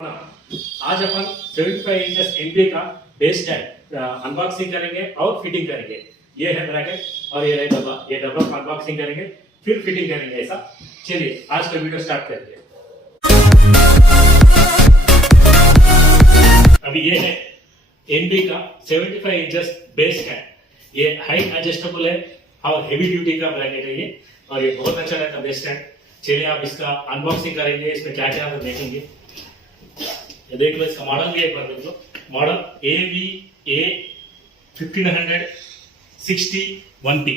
आज अपन 75 inches MP का base stand unboxing करेंगे और फिटिंग करेंगे। ये है ब्रैकेट और ये है डब्बा। ये डब्बा का अनबॉक्सिंग करेंगे फिर फिटिंग करेंगे। ऐसा चलिए आज का वीडियो स्टार्ट करेंगे। अभी ये है एमपी का 75 इंचेस बेस स्टैंड। ये हाइट एडजस्टेबल है और हेवी ड्यूटी का ब्रैकेट है ये, और ये बहुत अच्छा रहता है बेस स्टैंड। चलिए आप इसका अनबॉक्सिंग करेंगे, इसमें क्या क्या देखेंगे। ये देख लो, इसका मॉडल भी एक बार देख लो। मॉडल AVA 1561T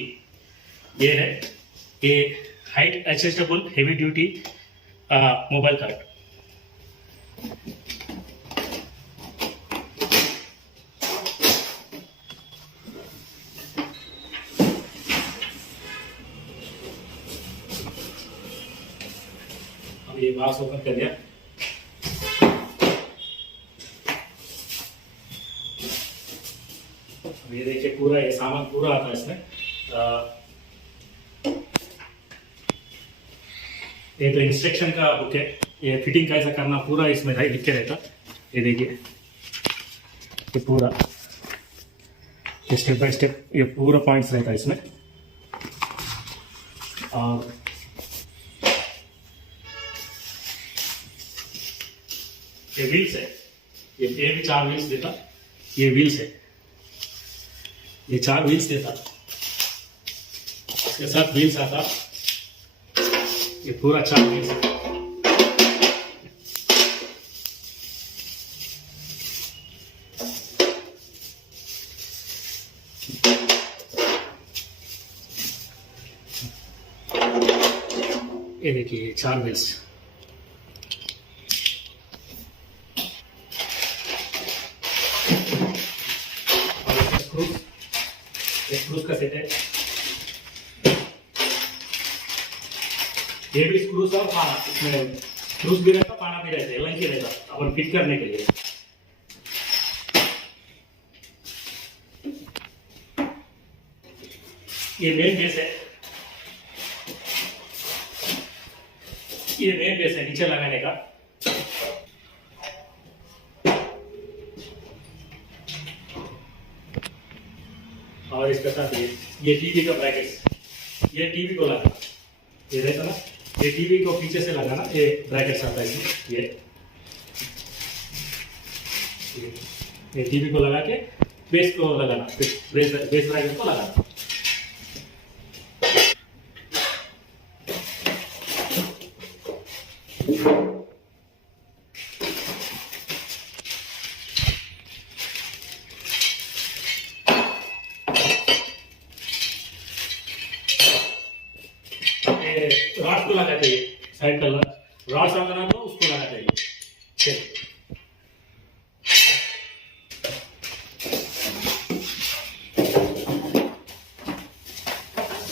ये है। ये height adjustable heavy duty mobile card. अब ये बॉक्स ओपन कर दिया। ये देखिए पूरा ये सामान पूरा आता है इसमें। ये तो इंस्ट्रक्शन का बुक है। ये फिटिंग कैसा करना पूरा इसमें लिख के रहता। ये देखिए ये पूरा स्टेप बाय स्टेप ये पूरा पॉइंट्स रहता है इसमें। और ये व्हील्स है। ये भी 4 व्हील्स देता। ये व्हील्स है, ये 4 व्हील्स देता। इसके साथ व्हील्स आता। ये पूरा 4 व्हील्स है। ये देखिए 4 व्हील्स। स्क्रूज का सेट है। ये भी स्क्रूज और पाना, इसमें स्क्रूज भी रहता, पाना भी रहता है, एलन की रहता अपन फिट करने के लिए। ये मेन बेस है। ये मेन बेस है नीचे लगाने का। और इसके साथ ये टीवी का ब्रैकेट। ये टीवी को लगाना, ये रहता ना, ये टीवी को पीछे से लगाना। ये ब्रैकेट्स आता है इसमें। ये टीवी को लगा के बेस को लगाना, बेस ब्रैकेट को लगाना। रॉड को लगा चाहिए, साइड का रॉड लगाना तो उसको लगा चाहिए।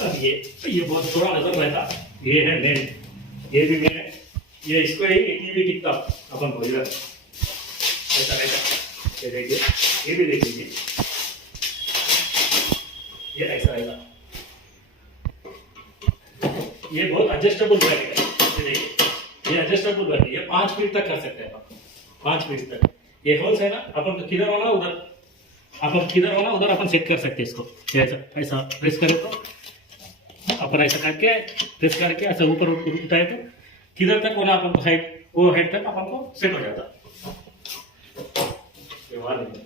अब ये बहुत थोड़ा नजर रहता। ये है मेन, ये भी मेन है। ये इसको ही टीवी टिकता अपन को इधर ऐसा रहता। ये देखिए, ये भी देख लीजिए, ये ऐसा रहेगा। ये बहुत एडजस्टेबल ब्रैकेट है। ये देखिए, ये एडजस्टेबल ब्रैकेट। ये 5 फीट तक कर सकते हैं अपन, 5 फीट तक। ये होल्स है ना, अपन किधर होना उधर, अपन किधर होना उधर अपन सेट कर सकते हैं इसको। ऐसा ऐसा प्रेस करें तो अपन ऐसा करके प्रेस करके ऐसा ऊपर उठता है तो किधर तक होना अपन को हाइट, वो हाइट तक अपन को सेट हो जाता।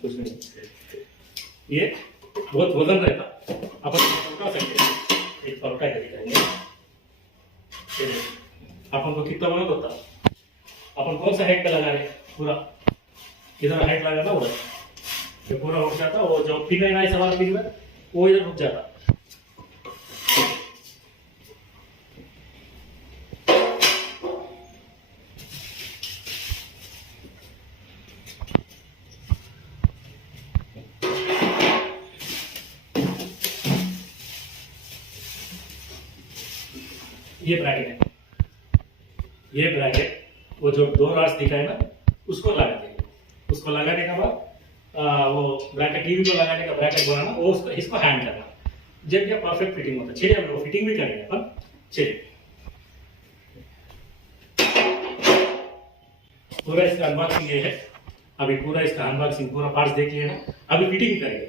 कुछ नहीं, ये बहुत वजन रहता, अपन उठा सकते हैं। एक पलटा करेंगे अपन को कितना बना होता। अपन कौन सा हाइट पे लगा रहे, पूरा किधर हाइट लगाना उधर ये पूरा उठ जाता। वो जो फिगर ना सवाल फिगर वो इधर रुक जाता। ये ब्रैकेट है। ये ब्रैकेट वो जो 2 रॉड्स दिखा है ना, उसको लगाते हैं। उसको लगाने के बाद वो ब्रैकेट टीवी को लगाने का ब्रैकेट बनाना, वो उसको इसको हैंड करना, जब ये परफेक्ट फिटिंग होता है। चलिए हम वो फिटिंग भी करेंगे अपन। चलिए पूरा इसका अनबॉक्सिंग ये है। अभी पूरा इसका अनबॉक्सिंग पूरा पार्ट्स देख लिया है, अभी फिटिंग करेंगे।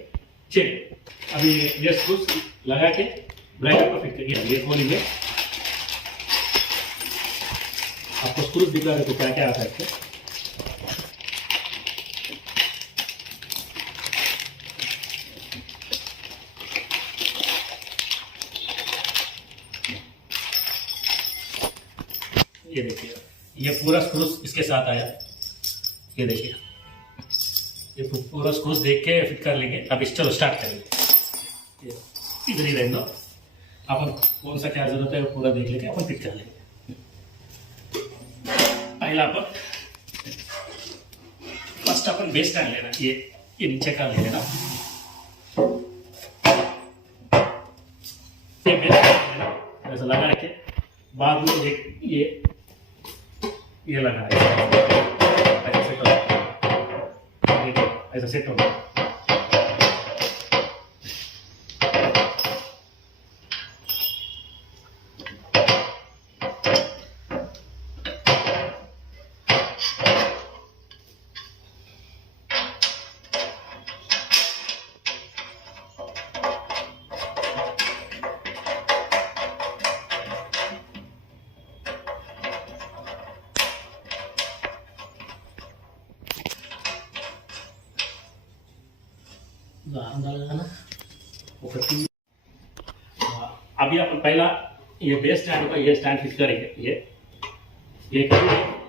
चलिए अभी ये स्क्रूज लगा के ब्रैकेट को फिट करिए। ये खोलेंगे, आपको स्क्रूज दिखा रहे तो क्या क्या आता है इसमें। ये देखिए, ये पूरा स्क्रूज इसके साथ आया। ये देखिए, ये पूरा स्क्रूज देख के फिट कर लेंगे। अब चलो स्टार्ट करेंगे। इधर ही रहने दो, अपन कौन सा क्या जरूरत है वो पूरा देख लेके अपन फिट कर लेंगे। पहला अपन फर्स्ट अपन बेस स्टैंड लेना, ये नीचे का ले लेना। ये बेस स्टैंड लेना, ऐसा लगा के बाद में एक ये लगा ऐसा सेट हो, ऐसा सेट हो। अभी अपन पहला ये बेस स्टैंड का ये स्टैंड फिट करेंगे।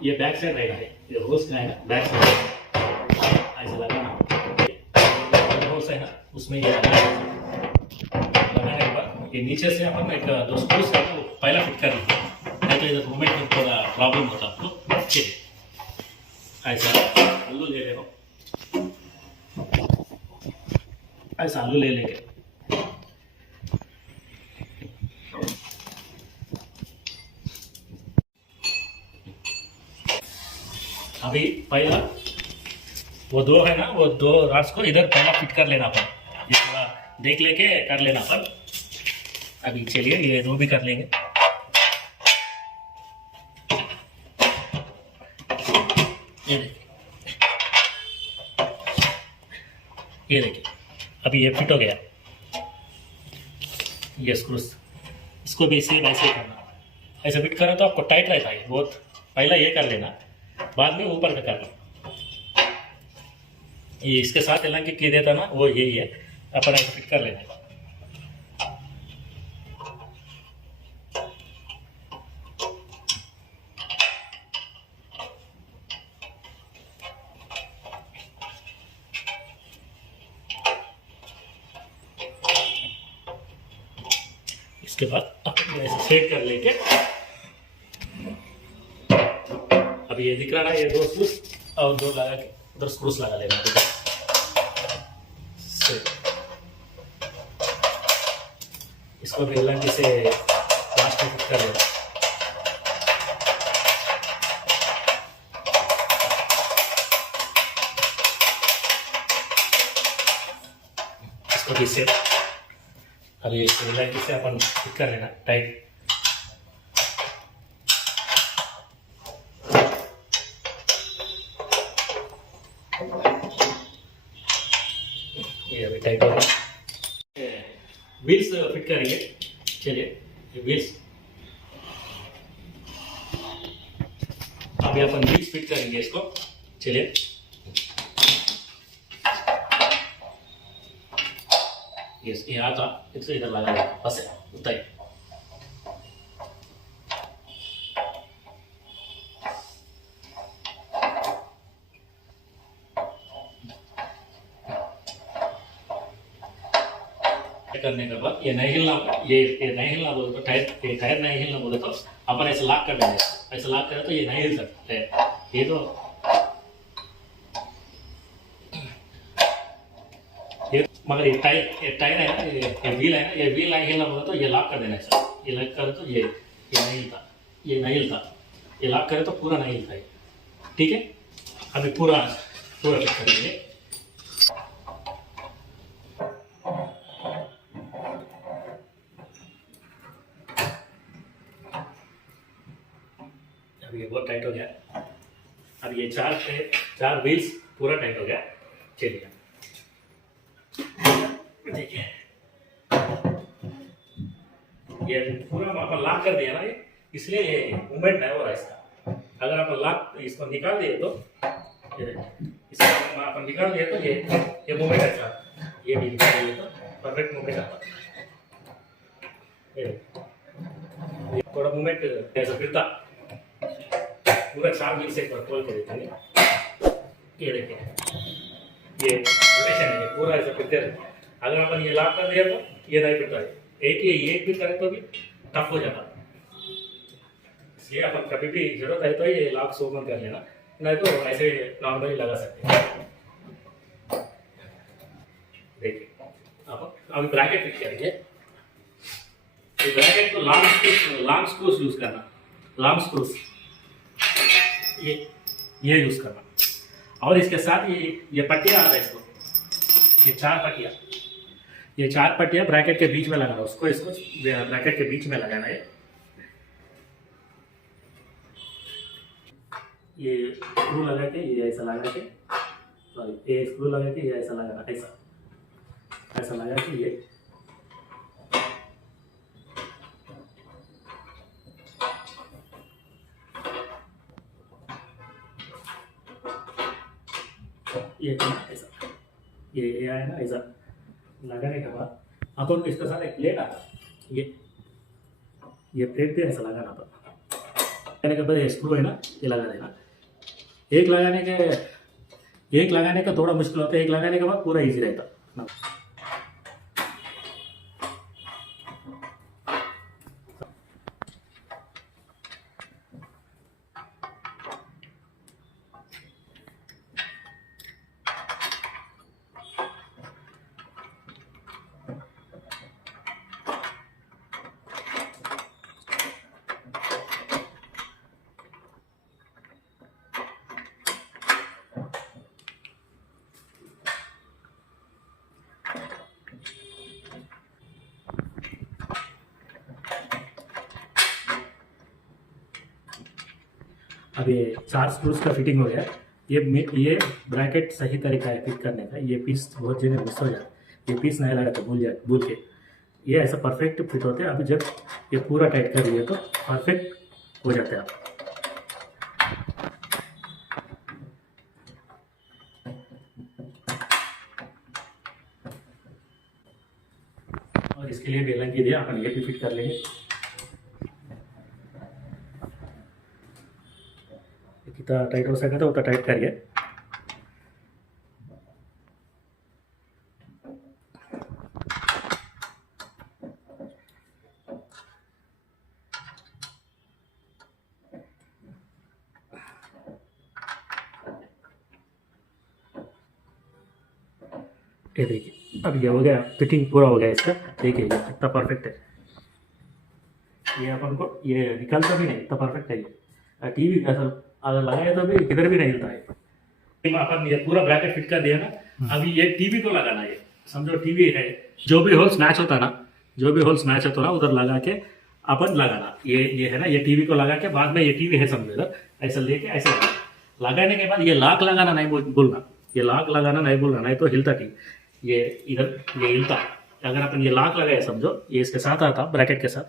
ये बैक साइड रहेगा, ये होल्स का है ना, बैक साइड ऐसा लगाना। होल्स है ना, उसमें ये लगाने के बाद ये नीचे से अपन एक दो स्क्रूज का पहला फिट कर लेंगे, नहीं तो इधर मूवमेंट में थोड़ा प्रॉब्लम होता आपको। ऐसा आलू ले ले लो, ऐसा आलू ले लेंगे। अभी पहला वो दो है ना, वो दो राड्स को इधर पहला फिट कर लेना अपन, ये थोड़ा देख लेके कर लेना अपन। अभी चलिए ये दो भी कर लेंगे। ये देखिए, ये देखिए, अभी ये फिट हो गया। ये स्क्रूज इसको भी इसी वैसे ही करना, ऐसे फिट करें तो आपको टाइट रहता है बहुत। पहला ये कर लेना, बाद में ऊपर का करना। ये इसके साथ एलांगी की देता ना, वो यही है, अपन ऐसे फिट कर लेना। इसके बाद अपन ऐसे सेट कर लेके, अब ये दिख रहा ना, ये दो स्क्रूज और दो लगा के उधर स्क्रूज लगा लेना। इसको भी एलांगी से लास्ट में फिट कर लेना। इसको भी से अभी एलांगी से अपन फिट कर लेना टाइट। ये अभी टाइट हो गया। व्हील्स फिट करेंगे। चलिए ये व्हील्स, अभी अपन व्हील्स फिट करेंगे इसको। चलिए ये आता इधर लगा देगा, बस उतना ही। करने के बाद ये नहीं हिलना, ये नहीं हिलना बोले तो टायर नहीं हिलना बोले तो अपन ऐसे लॉक कर देंगे। ऐसे लॉक करें तो ये नहीं हिल सकता है। ये तो ये मगर ये टायर है ना, ये व्हील है ना, ये व्हील नहीं हिलना बोले तो ये लॉक कर देना है सर। ये लॉक करे तो ये नहीं हिलता, ये नहीं हिलता। ये लॉक करे तो पूरा नहीं हिलता है। ठीक है, अभी पूरा पूरा फिट करेंगे। अभी ये बहुत टाइट हो गया। अब ये चार व्हील्स पूरा टाइट हो गया। चलिए देखिए, ये पूरा अपन लॉक कर दिया ना, ये इसलिए ये मूवमेंट है। और इसका अगर अपन लॉक इसको निकाल दिए तो इसको अपन निकाल दिए तो ये मूवमेंट ऐसा, ये भी निकाल दिए तो परफेक्ट मूवमेंट आता है। थोड़ा मूवमेंट ऐसा फिरता, पूरा 4 व्हील से एक बार खोल के देखेंगे। ये देखिए, ये रोटेशन है, ये पूरा ऐसा फिरते रहता है। अगर अपन ये लॉक कर दिया तो ये नहीं फिरता है। एक भी करे तो भी टफ हो जाता है। इसलिए अपन कभी भी जरूरत है तो ये लॉक से ओपन कर लेना, नहीं तो ऐसे नॉर्मली लगा सकते हैं। देखिए अब अभी ब्रैकेट फिट करेंगे। तो ब्रैकेट को लॉन्ग स्क्रूज यूज करना, लॉन्ग स्क्रूज ये यूज करना। और इसके साथ ये पट्टियां आता है, इसको ये 4 पट्टियां ब्रैकेट के बीच में लगाना, उसको इसको ब्रैकेट के बीच में लगाना है। ये स्क्रू लगा के ये ऐसा लगा के, सॉरी ये स्क्रू लगा के ये ऐसा लगाना, ऐसा लगा के ये ऐसा ये आया ना, ऐसा लगाने के बाद अपन इसके साथ एक प्लेट आता, ये प्लेट पे ऐसा लगाना था। लगाने के बाद स्क्रू है ना, ये लगा देना। एक लगाने का थोड़ा मुश्किल होता है, एक लगाने के बाद पूरा इजी रहता ना। अब ये 4 स्क्रूज का फिटिंग हो गया। ये ब्रैकेट सही तरीका है फिट करने का। ये पीस बहुत जगह मिस हो जाता, ये पीस नहीं लगा तो भूल के ये ऐसा परफेक्ट फिट होते हैं। अभी जब ये पूरा टाइट कर दिए तो परफेक्ट हो जाते हैं आप। और इसके लिए बेलन की दिया, अपन ये भी फिट कर लेंगे। कितना टाइट हो सके तो उतना टाइट करिए। ये देखिए अब ये हो गया, फिटिंग पूरा हो गया इसका। देखिए ये कितना परफेक्ट है, ये अपन को ये निकलता भी नहीं, इतना परफेक्ट है ये। टीवी अगर लगाए तो भी किधर भी नहीं हिलता है। अपन ये पूरा ब्रैकेट फिट कर दिया ना, अभी ये टीवी को लगाना है। समझो टीवी है, जो भी होल्स मैच होता ना उधर लगा के अपन लगाना। ये है ना, ये टीवी को लगा के बाद में ये टीवी है समझो इधर ऐसा लेके ऐसे लगाने के बाद ये लॉक लगाना नहीं भूलना, ये लॉक लगाना नहीं भूलना, नहीं तो हिलता टीवी। ये इधर ये हिलता। अगर अपन ये लॉक लगाए समझो, ये इसके साथ आता ब्रैकेट के साथ,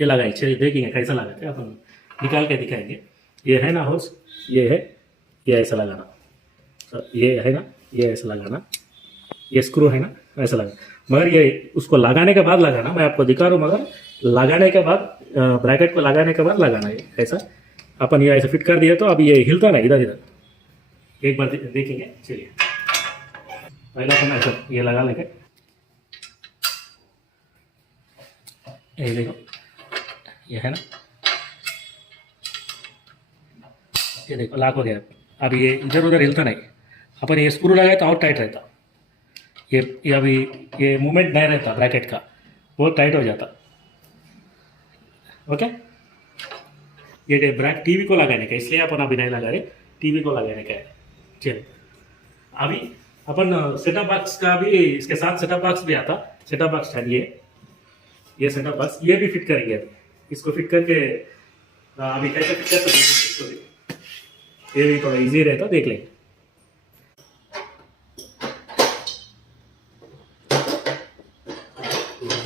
ये लगाए। चलिए देखेंगे कैसा लगाते हैं, अपन निकाल के दिखाएंगे। ये है ना होल्स, ये है, ये ऐसा लगाना, ये है ना, ये ऐसा लगाना, ये स्क्रू है ना ऐसा लगाना। मगर ये उसको लगाने के बाद लगाना, मैं आपको दिखा रहा हूँ। मगर लगाने के बाद ब्रैकेट को लगाने के बाद लगाना है ऐसा। अपन ये ऐसा फिट कर दिया तो अब ये हिलता ना इधर इधर। एक बार देखेंगे। चलिए पहला अपन ऐसा ये लगा लेंगे। ये देखो ये है ना, ये देखो लॉक हो गया। अब ये इधर उधर हिलता नहीं। अपन ये स्क्रू लगाए तो और टाइट रहता। ये अभी ये मूवमेंट नहीं रहता ब्रैकेट का, बहुत टाइट हो जाता। ओके, ये ब्रैक टीवी को लगाने का, इसलिए अपन अभी नहीं लगा रहे, टीवी को लगाने का है। चलिए अभी अपन सेटअप बॉक्स का भी, इसके साथ सेटअप बॉक्स भी आता। सेटअप बॉक्स चाहिए, ये सेटअप बॉक्स ये भी फिट करेंगे। इसको फिट करके अभी कैसे फिट कर सकते हैं इसको भी। ये भी थोड़ा इजी रहता, देख लें।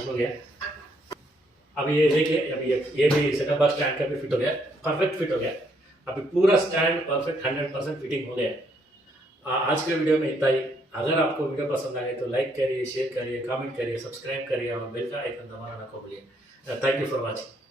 हो गया। अभी ये देखिए, अभी ये भी सेटअप बॉक्स स्टैंड का भी फिट हो गया, परफेक्ट फिट हो गया। अभी पूरा स्टैंड परफेक्ट 100% फिटिंग हो गया। आज के वीडियो में इतना ही। अगर आपको वीडियो पसंद आए तो लाइक करिए, शेयर करिए, कमेंट करिए, सब्सक्राइब करिए और बेल का आइकन दबाना ना भूलिए। Thank you for watching.